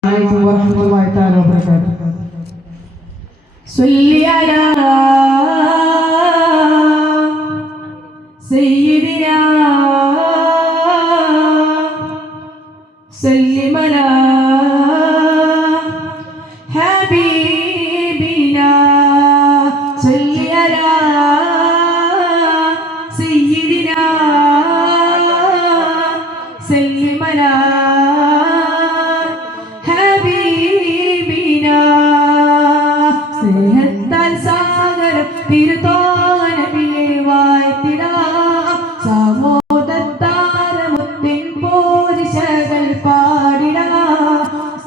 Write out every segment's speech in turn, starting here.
عليكم ورحمة الله تعالى وبركاته صل على سيدنا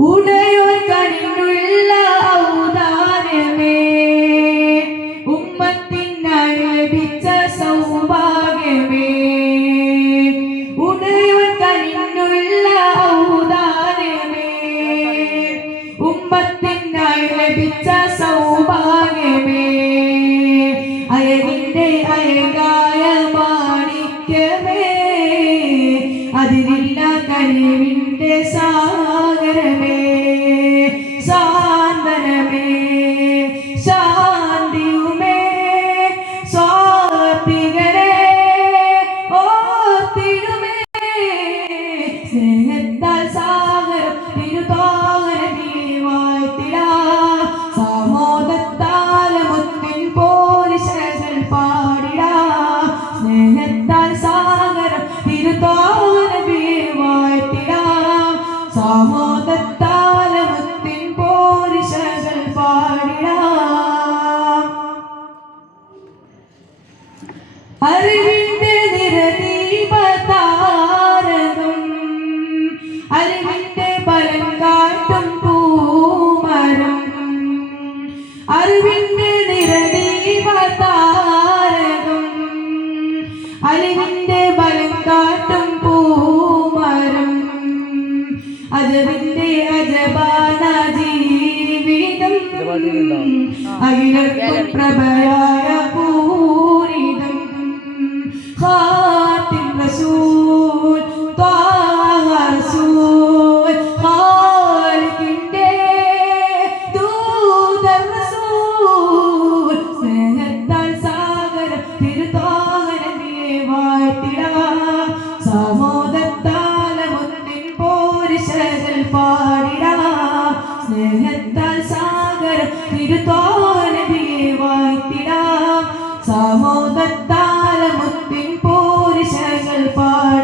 ഉടയോർ കനിനുള്ള ഔദാര്യമേ. ഉമ്മത്തിനായി ലഭിച്ച സൗഭാഗ്യമേ. ഉടയോർ കനിനുള്ള ഔദാര്യമേ. ഉമ്മത്തിനായി ലഭിച്ച സൗഭാഗ്യമേ. അയവിന്റെ അയകായ പാടിടാ. സ്നേഹത്താൽ സാഗരം പാടിടാ. അറിവിന്റെ നിരദീപതാരകം അജബാന ജീവിതം പ്രഭയായ പൂരിതം സ്നേഹത്താൽ സാഗരം തിരുത്തോലതിയെ വായ്ത്തിടാം സമോദത്താല മുത്തിൻ പോരിശകൾ പാ